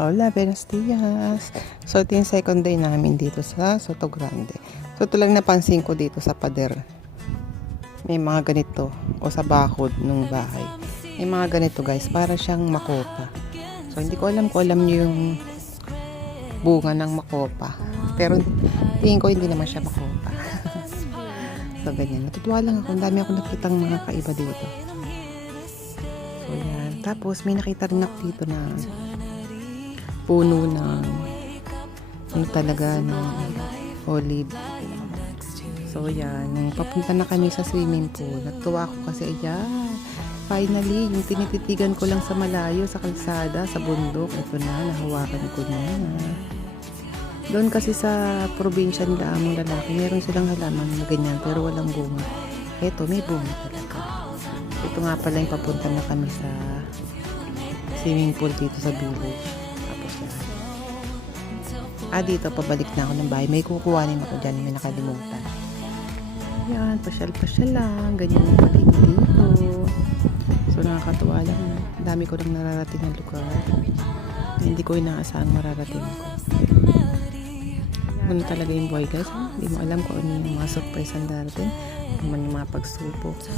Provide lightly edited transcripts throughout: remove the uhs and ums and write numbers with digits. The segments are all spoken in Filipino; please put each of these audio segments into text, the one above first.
Hola, buenos dias. So, ito yung second day namin dito sa Soto Grande. So, ito lang napansin ko dito sa pader. May mga ganito. O sa bakod ng bahay. May mga ganito guys. Para siyang makopa. So, hindi ko alam kung alam nyo yung bunga ng makopa. Pero, tingin ko hindi naman siya makopa. So, ganyan. Natutuwa lang ako. Ang dami ako nakitang mga kaiba dito. So, yan. Tapos, may nakita rin ako dito na puno ng ano talaga ng olive. So yan, nung papunta na kami sa swimming pool, natuwa ako kasi ayan, finally, yung tinititigan ko lang sa malayo, sa kalsada, sa bundok, ito na, nahawakan ko na. Doon kasi sa probinsya nila among lalaki, meron silang halaman na ganyan, pero walang bunga. Ito, may bunga talaga. Ito nga pala yung papunta na kami sa swimming pool dito sa village. Dito, pabalik na ako ng bahay. May kukuhanin ako dyan. May nakalimutan. Yan, pasyal-pasyal lang. Ganyan yung paligid dito. So, nakakatuwa lang. Dami ko lang nararating ng lugar. Hindi ko inaasahan mararating ko. Ano talaga yung buhay guys. Hindi mo alam kung ano yung mga surprise ang darating. Naman yung mga pagsupok. So,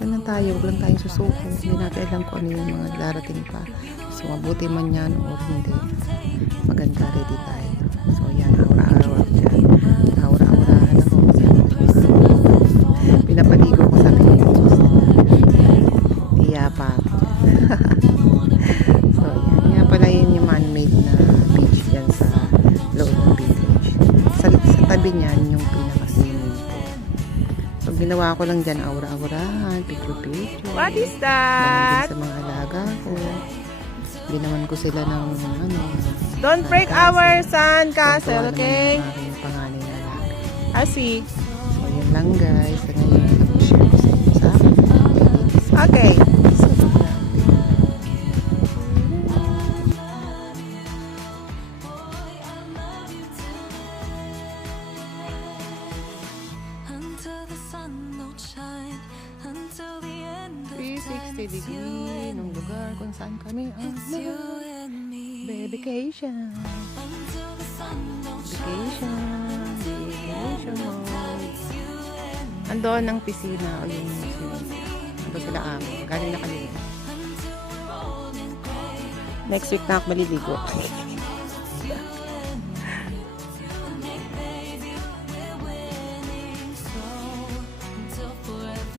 yan lang tayo. Huwag lang tayong susuko. Hindi natin alam kung ano yung mga darating pa. So, mabuti man yan o hindi. Maganda, ready tayo. So, yan, aura-aura dyan. Aura-aurahan ako. Pinapaligo ko sa beach. Iyapa. So, yan. Yan pala yun yung man-made na beach dyan sa loob ng village. Sa tabi niyan, yung pinaka-swimming pool. So, ginawa ko lang dyan, aura-aurahan, picture-picture. What is that? Sa mga alaga ko. Ginawan ko sila ng ano. Don't break our sand castle, okay? Yung panganay na lang. I see. So, yun lang guys. Sa ngayon, nag-share ko sa inyo sa Okay. Until the sun don't shine, until the end of 360 degree nung lugar kung saan kami ang you and me. vacation. Until the sun don't Vacation mode. Andoon ang piscina o yung ando sila galing na kanina. Next week na ako maliligo.